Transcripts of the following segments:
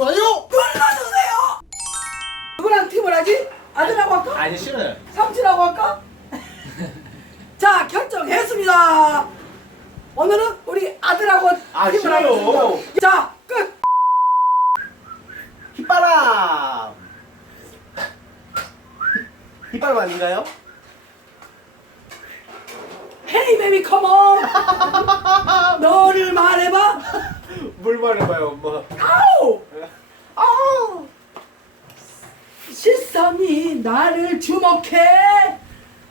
좋아요. 눌러주세요. 누구랑 팀을 하지? 아들하고 할까? 아니 싫어요. 삼촌하고 할까? 자 결정했습니다. 오늘은 우리 아들하고 아, 팀을 싫어요. 하겠습니다. 자 끝. 휘바람. 휘바람 아닌가요? 헤이 베비 컴온. 너를 말해봐. 뭘 말해봐요, 엄마. 아우. 아우. 실상이 나를 주목해.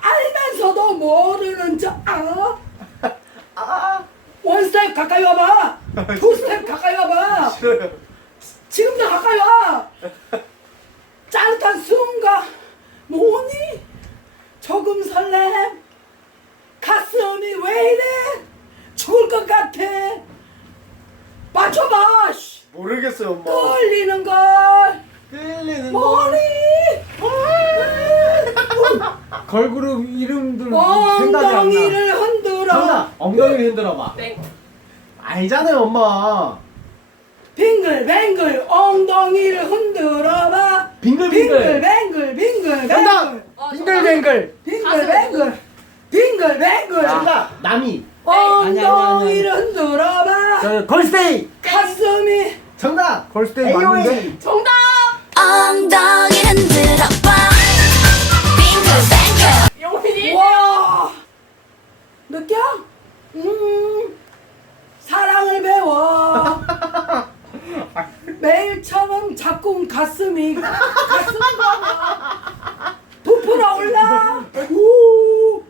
알면서도 모르는 척. 아. 아, 원 스텝 가까이 와봐. 투 스텝 가까이 와봐. 싫어요. 지금도 가까이 와. 짜릿한 순간 뭐니? 조금 설렘. 가슴이 왜 이래? 죽을 것 같아. 맞춰봐. 씨. 모르겠어요, 엄마. 떨리는 걸. 끌리는 머리. 걸그룹 이름들 생각이 안 나. 엉덩이를 흔들어. 정답. 엉덩이를 흔들어봐. 땡. 알잖아요, 엄마. 빙글뱅글 엉덩이를 흔들어봐. 빙글빙글. 빙글뱅글 빙글뱅글. 정답! 빙글뱅글. 빙글뱅글 빙글뱅글 정답. 남이. 엉덩이를 흔들어봐 저 걸스데이. 가슴이 정답. 걸스데이 맞는데? 정 느껴? 음 사랑을 배워 매일처럼 자꾸 가슴이 가슴이 부풀어 올라 우,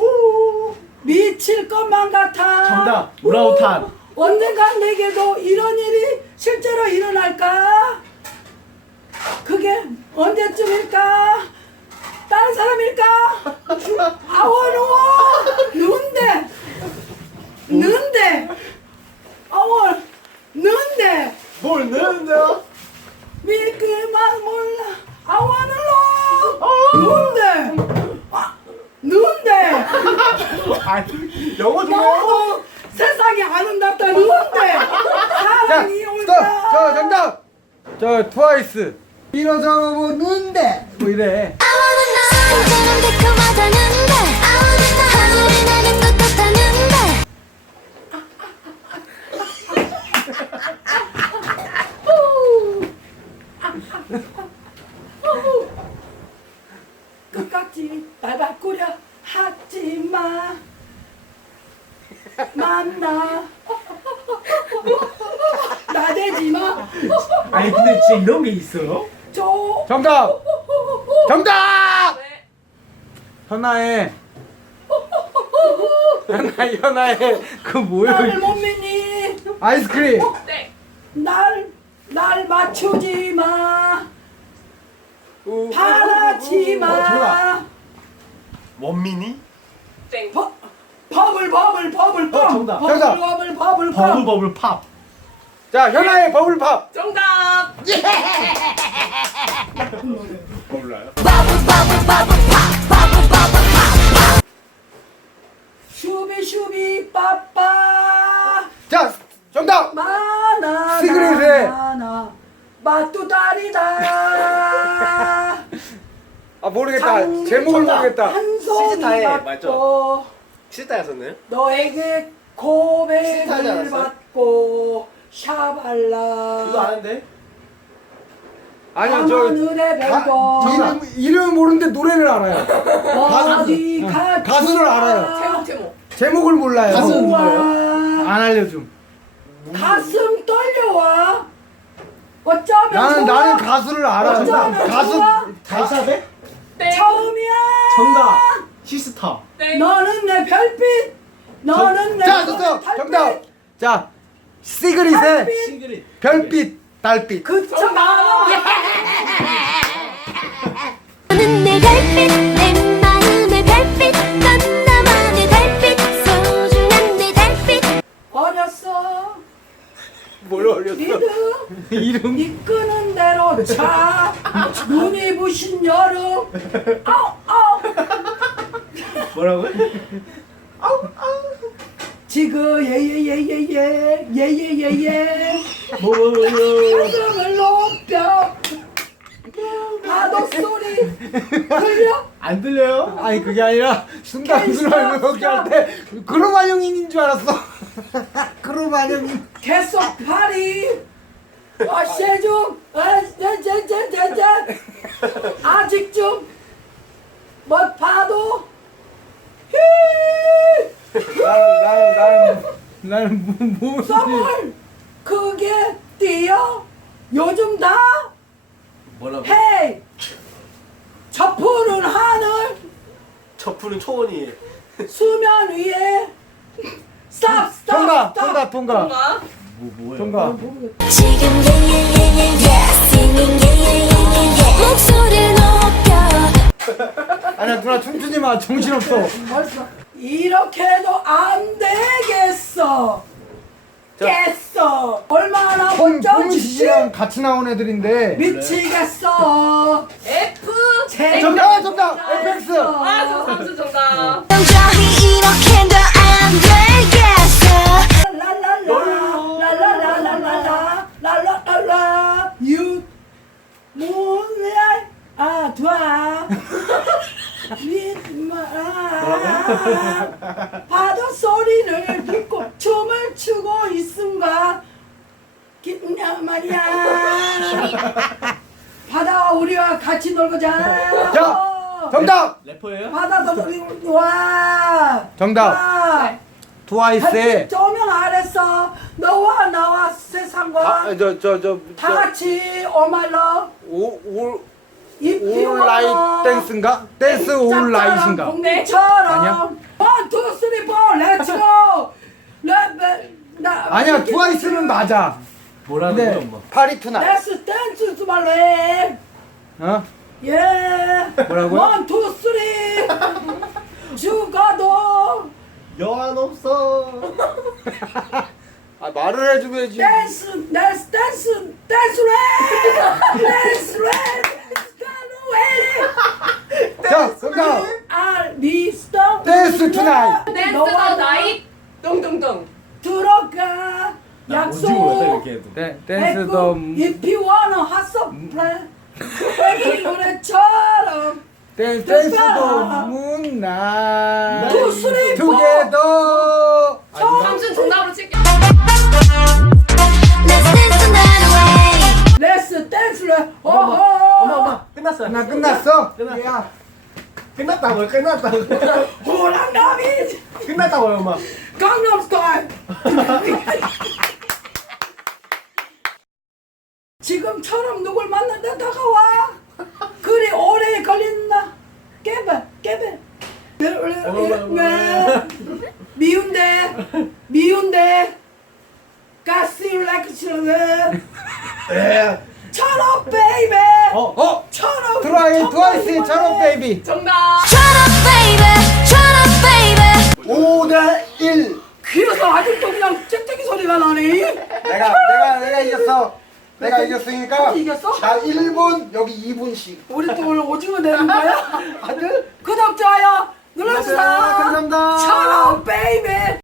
우, 미칠 것만 같아 정답. 우라우탄. 언젠간 내게도 이런 일이 실제로 일어날까? 그게 언제쯤일까? 다른 사람일까? 아워 누워 는데 는데 아워 는데 뭘 넣는데요? 밀그만 몰라 아워누워 는데 아, 는데 아니, 영어 좀 해요. 너도 세상이 아름답다 는데 자, 사랑이! 올까 저 정답! 저 트와이스. 이러저러는데 뭐 이래. 끝까지 날 바꾸려 하지마 만나 나대지마 아니, 근데 진짜 이런 게 있어요? 저 정답! 정답! 현아의 현아 현아의 그 나를 뭐예요? 못 믿니 아이스크림. 날, 날 맞추지마 바라지마 어, 정답. 원민이? 버, 버블 버블 버블 펌 어, 정답. 버블 정답. 버블 버블 펌 버블 버블 팝. 자 현아의 버블팝. 정답 몰라요. 버블 버블 버 빠빠 자 정답. 많아 시그릿의- 맛두다리다 아 모르겠다. 제목을 정답. 모르겠다. 한 손이 받고 맞죠? 실타였었나요? 너에게 고백을 않았어요? 받고 샤발라 아는데? 아니요 저 하늘의 가, 별도 이름 이름은 모르는데 노래를 알아요. 어디 가수를 알아요. 제목 제목 제목을 몰라요. 가수는 누구예요? 안 알려줌. 가슴 떨려와 어쩌면 나는 좋아. 나는 가수를 알아. 어쩌면 가수 좋아. 가사대? 처음이야 정답. 시스타. 너는 내 별빛 너는 내 자, 됐어. 달빛. 정답. 자, 시그릿의 달빛. 시그릿. 별빛, 달빛. 그쵸 나와 너는 내 별빛 뭘 어렸어? 믿음. 이름. 이끄는 대로 차 눈이 부신 여름. 아우 아우. 뭐라고요? 지그 예예예예예. 예예예예. 뭐요? 가슴을 파도 소리 들려? 안 들려요? 아니 그게 아니라 순간 누나 여기 할때 그로마냥인인 줄 알았어. 그로마냥인. 계속 파리 어, 세종 어, 자자자자자 아직 좀뭐 파도 히 나는 나는 나는 나는 뭐 뭐. 썸을 크게 뛰어 요즘 다 뭐라고? 헤이! 저 푸른 하늘! 저 푸른 초원이. 수면 위에! 스탑 스탑 통과 스탑 통과. 통과? 뭐 뭐야? 통과. 지금 예예예예예 singing 예예예예예 목소리를 높여. 아니야 누나 춤추지 마. 정신 없어. 벌써 이렇게도 안 되겠어. 깼어 멋져 얼마나 어, 멋져지지? 랑 같이 나온 애들인데. 미치겠어. F? 제 아, 정답 정답. FX 아 정상수 정답. 남자이 이렇게 도안 되겠어. 랄랄랄라 랄랄랄라 유 몰래 아 좋아 믿마 파도 소리를 기냐 말이야 바다와 우리와 같이 놀고 자 자 정답 래퍼예요? 바다도 놀고 와 정답. 와. 트와이스의 조명 아래서 너와 나와 세상과 아저저저 다 같이 오말러 올입 올라이트 댄스인가? 댄스 올라이트인가? 공처럼 아니야? 원, 투, 쓰리, 포, 렛츠고 레벨 나 아니야 트와이스는 맞아. 뭐라는 거야 근데 엄마? 파리 투나잇. 댄스 댄스 주말래 어? 예 뭐라고요? 원, 투, 쓰리 죽어도 여한 없어. 아 말을 해줘야지. 댄스 댄스 댄스 댄스래 댄스래 자 정답. 알 미스터 댄스 투나잇. 댄스 더 나잇. 똥똥똥. 들어가 나 오징어 같다 약속 이렇게 해도. 댄- 댄스 더 If you wanna hot supply baby 노래처럼 댄- 댄스 더 문나잇. Two, three, four. 투게더. 삼수 정답으로 칠게요. Let's dance the night away Let's dance 엄마 어허 엄마 끝났어요. 나 끝났어. 끝났어. 야. 끝났다고요. 끝났다고. 호랑나비 끝났다고요 엄마. 강남 스타일 지금처럼 누굴 만난다 다가와 그리 오래 걸린다 깨봐 깨봐 미운데 미운데 가스 렉처럼 철업 베이베 어. 어. 철업 트와이 트와이스의 차로 베이비. 정답. Baby 5대 1. 귀에서 아직도 그냥 짹짹이 소리가 나네 내가 내가 내가 이겼어. 내가 이겼으니까. 이겼어? 자 1분 여기 2분씩. 우리 또 오늘 오징어 되는 거야? 아들. 구독 좋아요 눌러주세요 감사합니다. 철업 베이베